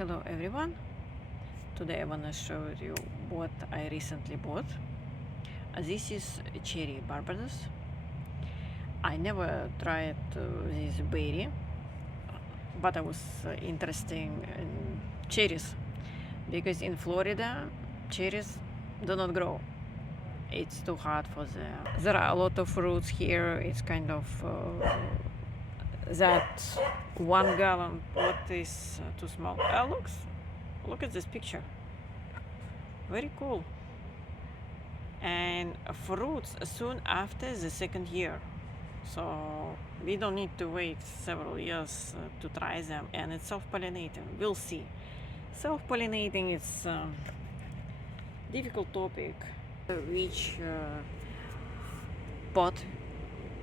Hello everyone, today I want to show you what I recently bought. This is cherry Barbados. I never tried this berry, but I was interested in cherries because in Florida cherries do not grow. It's too hot for them. There are a lot of fruits here. It's kind of that 1 gallon pot is too small. Look at this picture, very cool. And fruits soon after the second year, so we don't need to wait several years to try them. And it's self-pollinating. We'll see. Self-pollinating is difficult topic. Which pot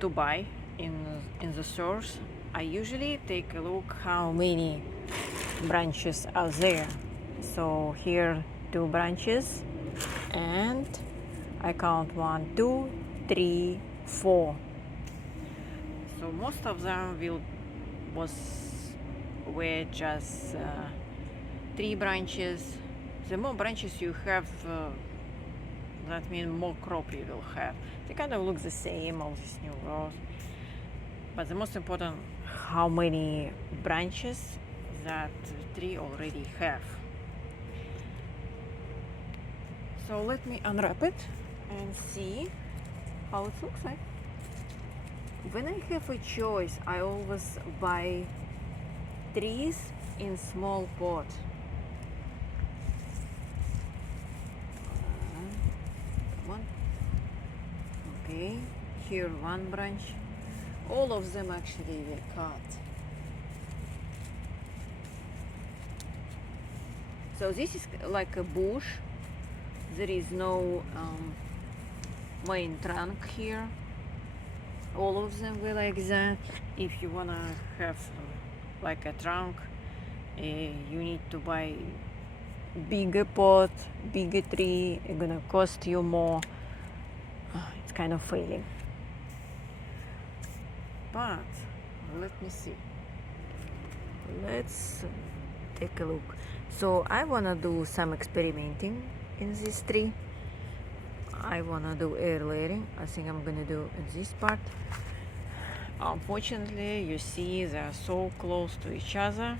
to buy in the stores? I usually take a look how many branches are there. So here 2 branches, and I count 1, 2, 3, 4. So most of them were just 3 branches. The more branches you have, that means more crop you will have. They kind of look the same, all these new rows. But the most important, how many branches that tree already have. So let me unwrap it and see how it looks like. When I have a choice, I always buy trees in small pot. One. Okay, here 1 branch. All of them actually were cut. So this is like a bush. There is no main trunk here. All of them were like that. If you wanna have like a trunk, you need to buy bigger pot, bigger tree. It's gonna cost you more. It's kind of failing. But let me see. Let's take a look. So I wanna do some experimenting in this tree. I wanna do air layering. I think I'm gonna do in this part. Unfortunately, you see they're so close to each other.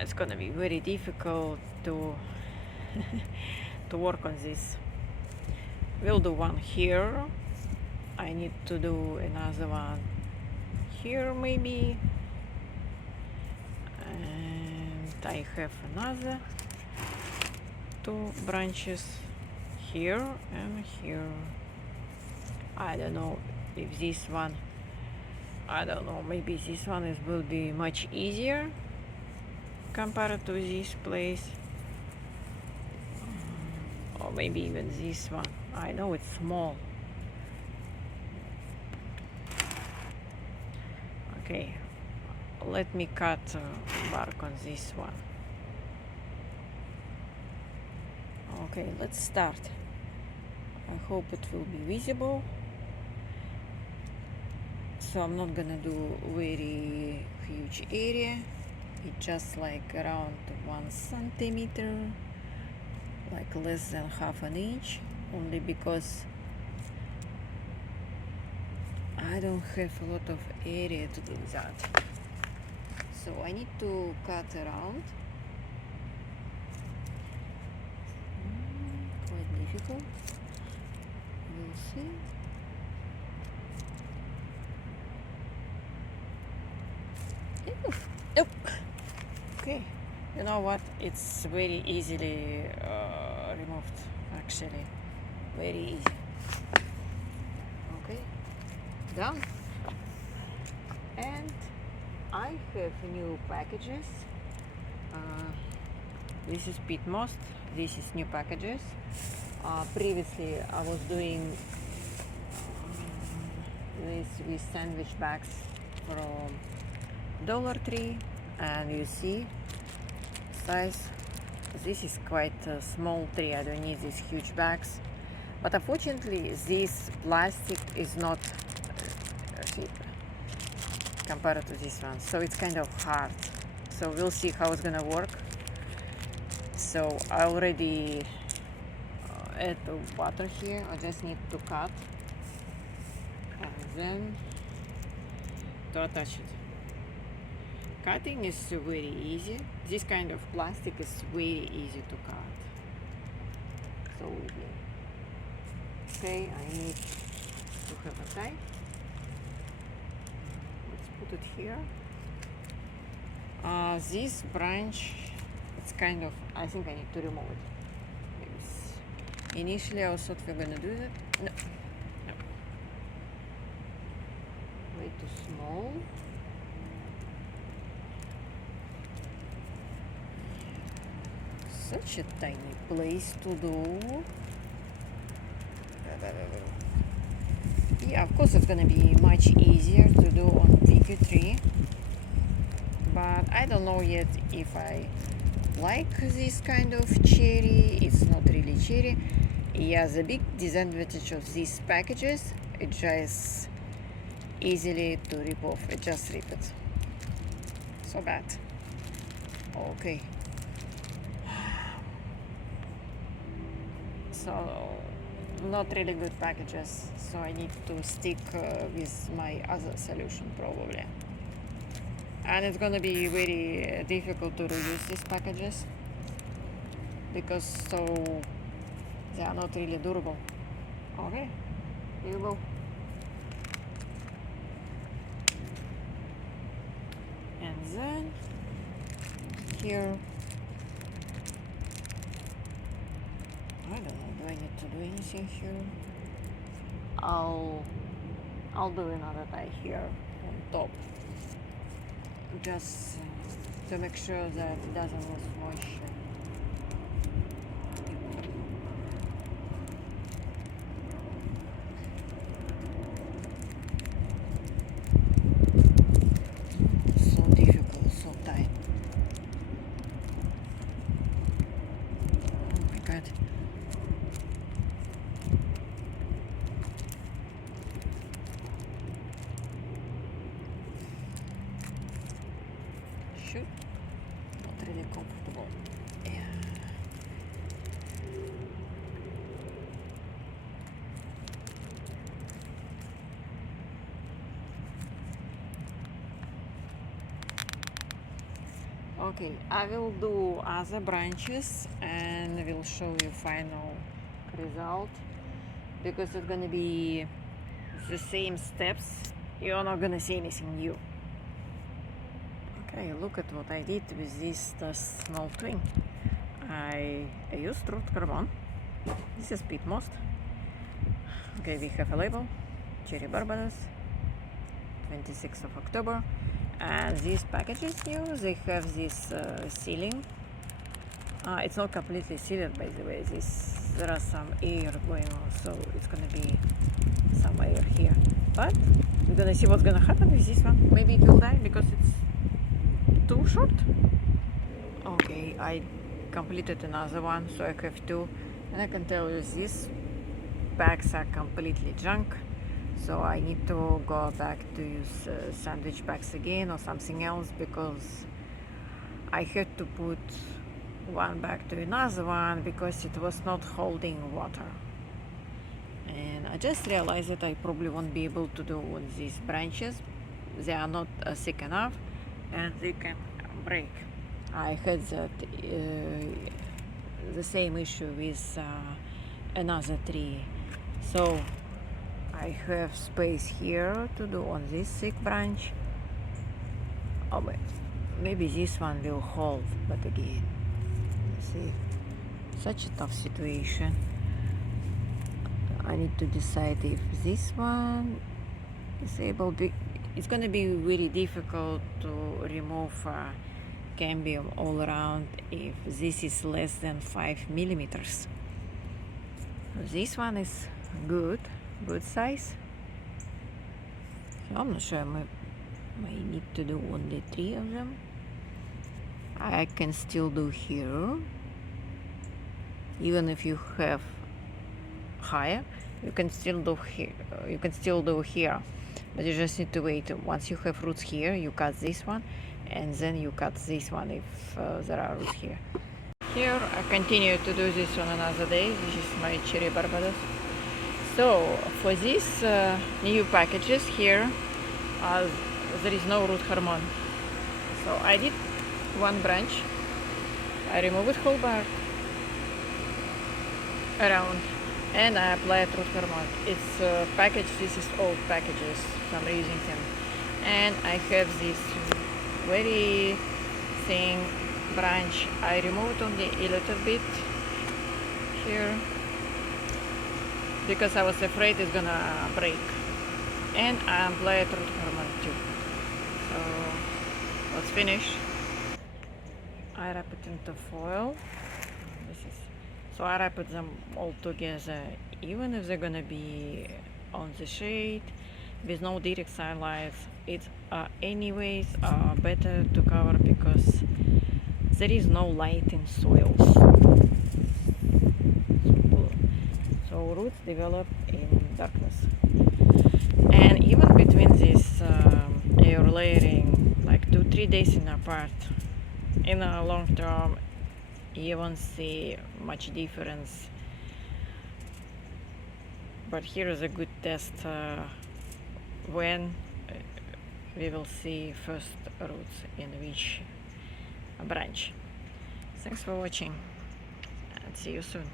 It's gonna be very difficult to to work on this. We'll do one here. I need to do another one here maybe, and I have another 2 branches here and here. I don't know if this one, I don't know, maybe this one will be much easier compared to this place, or maybe even this one. I know it's small. Okay, let me cut bark on this one. Okay, let's start. I hope it will be visible. So I'm not gonna do very huge area. It's just like around 1 centimeter, like less than half an inch, only because I don't have a lot of area to do that. So I need to cut around. Quite difficult. We'll see. Oh. Okay, you know what? It's very easily removed. Actually, very easy. Okay. Done. And I have new packages. This is peat moss. This is new packages. Previously I was doing this with sandwich bags from Dollar Tree, and you see size. This is quite a small tree. I don't need these huge bags, but unfortunately this plastic is not fit compared to this one, so it's kind of hard. so we'll see how it's gonna work. So I already add the butter here. I just need to cut and then to attach it. Cutting is very easy. This kind of plastic is very easy to cut. So okay, I need to have a tie. Let's put it here. This branch, it's kind of, I think I need to remove it. Initially I thought we're gonna do that. No. Way too small. Such a tiny place to do. Yeah, of course it's gonna be much easier to do on VQ3, but I don't know yet if I like this kind of cherry. It's not really cherry. Yeah, the big disadvantage of these packages, it just easily to rip off. It just rip it. So bad. Okay. So not really good packages. So I need to stick with my other solution probably. And it's gonna be very difficult to reuse these packages because they are not really durable. Okay, here you go. And then here, I don't know, do I need to do anything here? I'll do another tie here on top, just to make sure that it doesn't lose moisture. So difficult, so tight. Oh my god. Shoot, not really comfortable. Yeah. Okay, I will do other branches and will show you final result because it's gonna be the same steps. You're not gonna see anything new. Okay, look at what I did with this small twin. I used root carbon. This is peat moss. Okay, we have a label, Cherry Barbados, 26th of October. And this package is new. They have this sealing. It's not completely sealed, by the way. There are some air going on, so it's gonna be some air here. But we're gonna see what's gonna happen with this one. Maybe it will die because it's too short. Okay, I completed another one, so I have two, and I can tell you these bags are completely junk. So I need to go back to use sandwich bags again or something else because I had to put one bag to another one because it was not holding water. And I just realized that I probably won't be able to do on these branches. They are not thick enough and they can break. I had that the same issue with another tree. So I have space here to do on this thick branch. Oh, but maybe this one will hold, but again, see, such a tough situation. I need to decide if this one is able to. It's going to be really difficult to remove cambium all around if this is less than 5 millimeters. This one is good size. So I'm not sure I might need to do only 3 of them. I can still do here. Even if you have higher, you can still do here. But you just need to wait. Once you have roots here, you cut this one, and then you cut this one if there are roots here. Here I continue to do this on another day. This is my cherry Barbados. So for these new packages here, there is no root hormone. So I did one branch, I removed whole bark around, and I applied root hormone. It's package, this is old packages, so I'm using them. And I have this very thin branch. I removed only a little bit here because I was afraid it's gonna break. And I applied root hormone too. So let's finish. I wrap it into foil. So I wrap them all together, even if they're gonna be on the shade with no direct sunlight. It's anyways better to cover because there is no light in soils. So roots develop in darkness. And even between this air layering, like 2-3 days in apart, in a long term, you won't see much difference. But here is a good test when we will see first roots in which branch. Thanks for watching and see you soon.